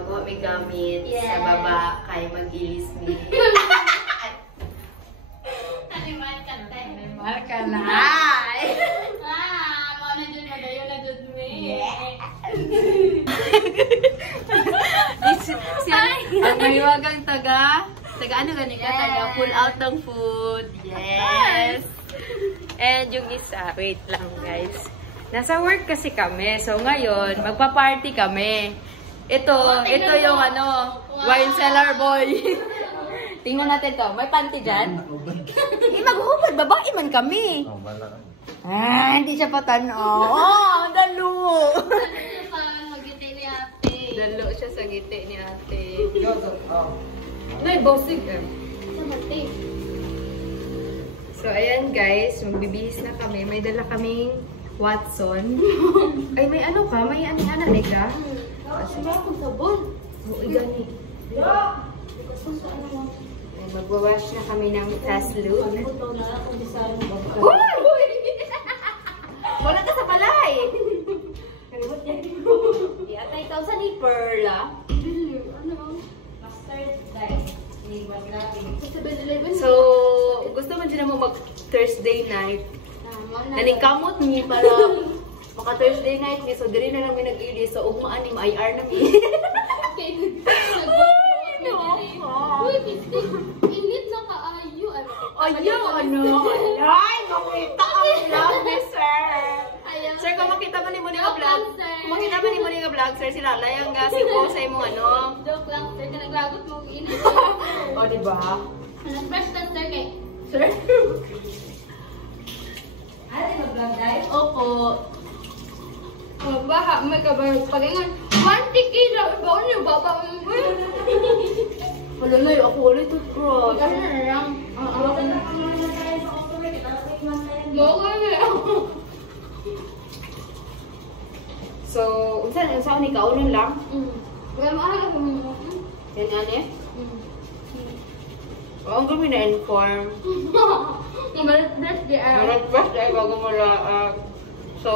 Magwa may gamit sa baba kay mag-ilis mi. Animal ka tayo. Animal ka na. Mau na dyan, madayo na dyan mi. Ang mahiwagang taga ano gani ka? Taga pull out ng food. Yes. And yung isa, wait lang guys. Nasa work kasi kami. So ngayon, magpa-party kami. Ito yung wine cellar boy. Tingnan natin to. May panty dyan? Maghuhubad. Babae man kami. Hindi siya patanaw. Dalo. Dalo siya sa giti ni ate. Nay, bossig eh. So, ayan guys. Magbibihis na kami. May dala kaming Watson. Ay, may ano ka? May ano-ano ka? Sige akong sabon. Oo, gani. Ay, magwawash na kami ng fast lube. Uy! Wala ka sa balay! Iatay ikaw sa ni Perla. So, gusto mo din mo mag-Thursday night. Naningkamot niya para maka-Thursday night niya. So, diri na lang may nag-ili. So, ugmaan ni ma-IR na niya. Uy, init na kaayo. Ayaw, ano? Ay, makita ang vlog ni sir. Sir, kung makita mo ni mo nga vlog, kung makita mo ni mo nga vlog, sir, sila layang si ko sa imong ano. Joke lang, sir. Naglagot mo init. O, diba? Fresh na, sir, kay. Sir? Ate, mag-vlog guys? Opo. Baha, may kabayo. Pagingan, mantiki na. Baon niyo, baba mo. Wala na yun, ako ulit toothbrush. Ano na lang? Moga na lang. So, unsa ni kaunon lang? Wala maaari ako mo. Yan ane? Oo, ang gawin na inform. Malat-bless di ay. Malat-bless dahil bago mo laag. So,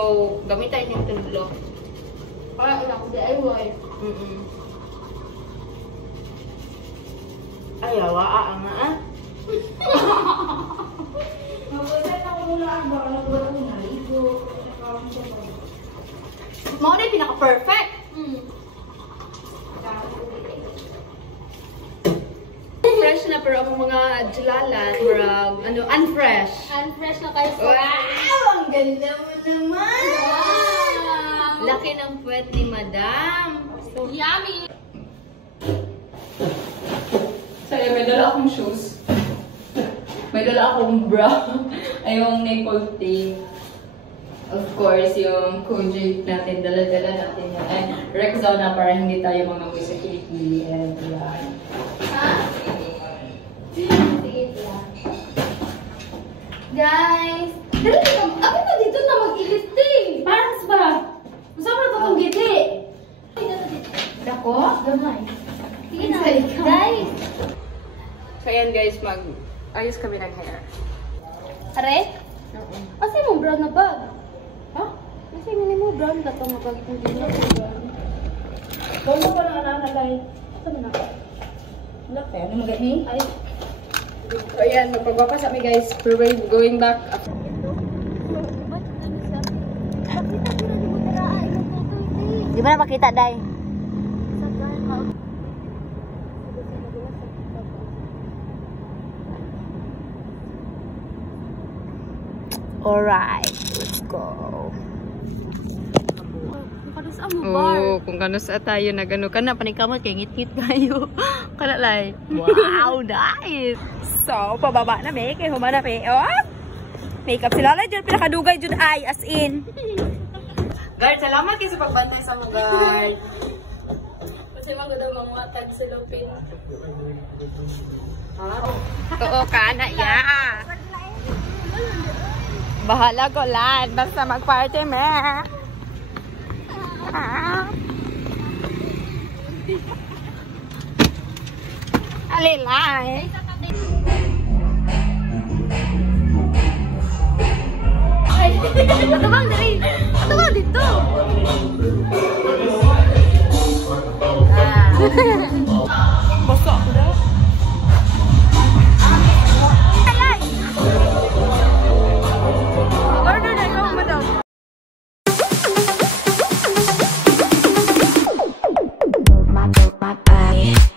gamitan yung tulog. Para ilang ko di ay way. Ay, awa nga ah. Mga na yung pinaka-perfect. Fresh na pero ang mga jalalan, unfresh. Unfresh na kayo. Wow! Ang ganda mo naman! Wow! Laki ng puwet ni Madam. So, yummy! Sorry, may dala akong shoes. May dala akong bra. Ay, yung nipple tape. Of course, yung Kojic natin, dala-dala natin yan. Ay, Rexona para hindi tayo mangamoy sa kilikili. And yan. Guys! Ako na dito na mag-ilisting! Parang ba? Masama na itong giti. Dako? Gamay. Sige na. Guys! So, ayan guys, ayos kami ng hair. Are? Kasi mo brown na bag? Ha? Kasi mo brown na itong bag. Hindi na brown. Kung mo na nakalagay. Ano na? Wala pa yan. Ano magaling? Ay. So, ayan. Magpagpapas kami guys. We're going back. Di ba na makita, Day? Alright, let's go. Kung kanus tayo na gano'n ka na, panikamot kay ngit-ngit tayo. Kanalay. Wow, nice! So, pababa na may, kay humana may, oh! Makeup sila lang dyan, pinakadugay dyan ay, as in. Guard, salamat kayo sa pagbantay sa mga guard. Kasi maganda mga tag sa lupin. Oo ka na, ya. Bahala ko lan, basta mag-party me. Alilay. Ano bang dari? Ano bang dito? Basta ako na. Order na ikaw, madam. My eye.